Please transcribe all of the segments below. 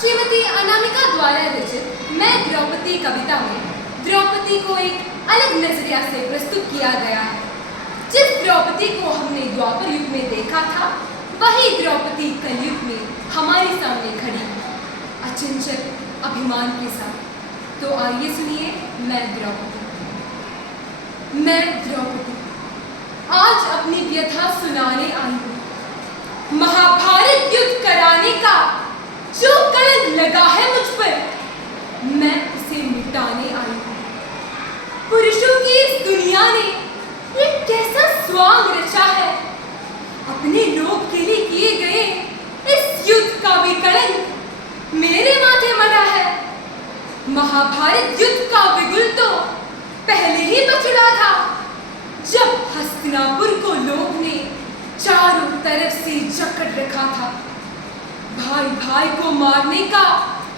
श्रीमती अनामिका द्वारा रचित मैं द्रौपदी कविता में द्रौपदी को एक अलग नजरिया से प्रस्तुत किया गया है। जिस द्रौपदी को हमने द्वापर युग में देखा था, वही द्रौपदी कलयुग में हमारे सामने खड़ी है, अचंचल अभिमान के साथ। तो आइए सुनिए मैं द्रौपदी। मैं द्रौपदी आज अपनी व्यथा सुनाने आई हूँ। महाभारत युद्ध कराने का जो कलंक लगा है मुझ पर, मैं उसे मिटाने आई हूँ। पुरुषों की इस दुनिया ने ये कैसा स्वांग रचा है, अपने लोभ के लिए किए गए इस युद्ध का भी कलंक मेरे माथे मढ़ा है। महाभारत युद्ध का बिगुल तो पहले ही बचड़ा था, जब हस्तिनापुर को लोभ ने चारों तरफ से जकड़ रखा था। भाई भाई को मारने का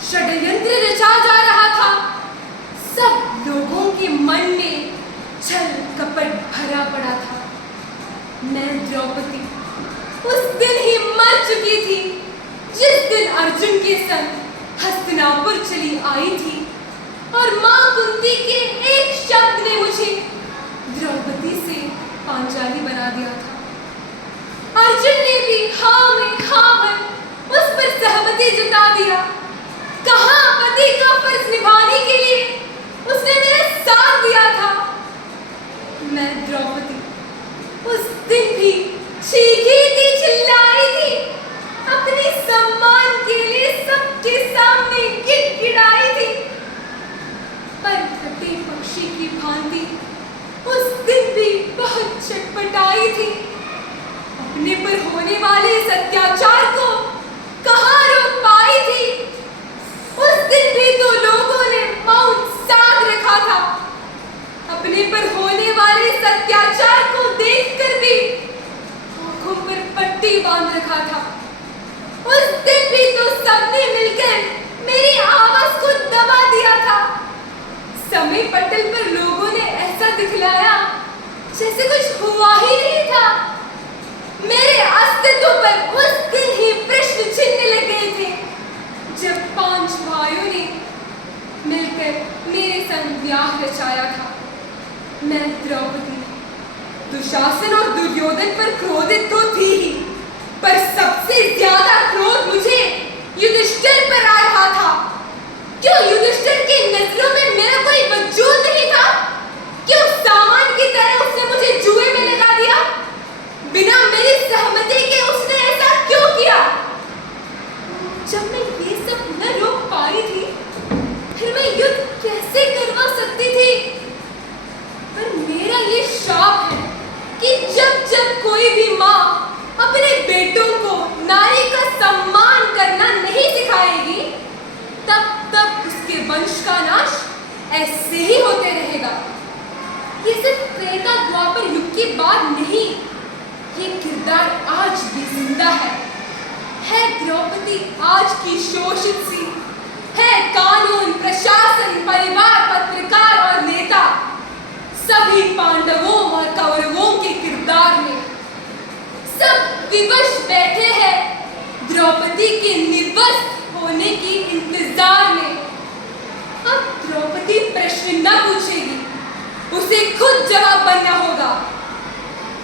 षड्यंत्र रचा जा रहा था। सब लोगों के मन में छल कपट भरा पड़ा था। मैं द्रौपदी उस दिन ही मर चुकी थी, जिस दिन अर्जुन के संग हस्तिनापुर चली आई थी और मां कुंती के एक शब्द ने मुझे द्रौपदी से पांचाली बना दिया था। अर्जुन ने भी हाँ में हाँ भर उस पर सहमति जता दिया। कहा पति का फर्ज निभाने के लिए उसने मेरा साथ दिया था। मैं द्रौपदी उस दिन भी चीखी थी, चिल्लाई थी, अपने सम्मान के लिए सबके सामने गिड़गिड़ाई थी। पर कटे पक्षी की भांति उस दिन भी बहुत छटपटाई थी। अपने पर होने वाले इस अत्याचार को कहाँ रोक पाई थी। उस दिन भी तो लोगों ने मौन साध रखा था। अपने पर होने वाले इस अत्याचार को देखकर भी आंखों पर पट्टी बांध रखा था। उस दिन भी तो सबने मिलकर मेरी आवाज को दबा दिया था। समय पटल पर लोगों ने ऐसा दिखलाया जैसे कुछ हुआ ही नहीं था। मेरे अस्तित्व पर उस दिन ही प्रश्न चिन्ह लग गए थे, जब 5 भाइयों ने मिलकर मेरे संग ब्याह रचाया था। मैं द्रौपदी दुशासन और दुर्योधन पर क्रोधित तो थी ही, पर सबसे ज्यादा क्रोध मुझे युधिष्ठिर पर आ रहा था। क्यों युधिष्ठिर की नजरों में मेरा कोई वजूद नहीं था? क्यों सामान की तरह उसने मुझे जुए में लगा दिया? बिना मेरी सहमति के उसने ऐसा क्यों किया? जब मैं ये सब न रोक पाई थी, फिर मैं युद्ध कैसे करवा सकती थी? पर मेरा ये शाप है कि जब जब कोई भी माँ अपने बेटों को नारी का सम्मान करना नहीं सिखाएगी, तब तब उसके वंश का नाश ऐसे ही होते रहेगा। ये सिर्फ त्रेता द्वापर युग की बात नहीं, ये किरदार आज भी जिंदा है द्रौपदी आज की शोषित सी, है कानून, प्रशासन, परिवार, पत्रकार और नेता, सभी पांडवों और कौरवों के किरदार में। सब विवश बैठे हैं द्रौपदी के निवस्त होने की इंतजार में। अब द्रौपदी प्रश्न न पूछेगी, उसे खुद जवाब बनना होगा।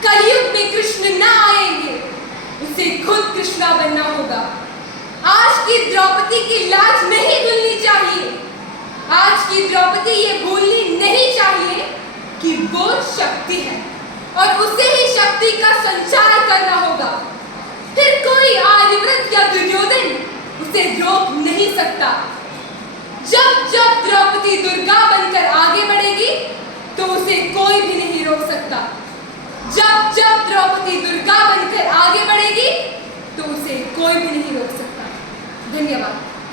कलयुग में कृष्ण न आएंगे, उसे खुद कृष्णा बनना होगा। आज की द्रौपदी की लाज नहीं भूलनी चाहिए। आज की द्रौपदी ये भूलनी नहीं चाहिए कि वो शक्ति है और उसे ही शक्ति का संचार करना होगा। फिर कोई आर्यव्रत या दुर्योधन उसे रोक नहीं सकता। जब जब द्रौपदी दुर्गा बनकर आगे बढ़ेगी, तो उसे कोई भी नहीं रोक सकता। जब जब द्रौपदी दुर्गा बनकर आगे बढ़ेगी, तो उसे कोई भी नहीं रोक सकता। धन्यवाद।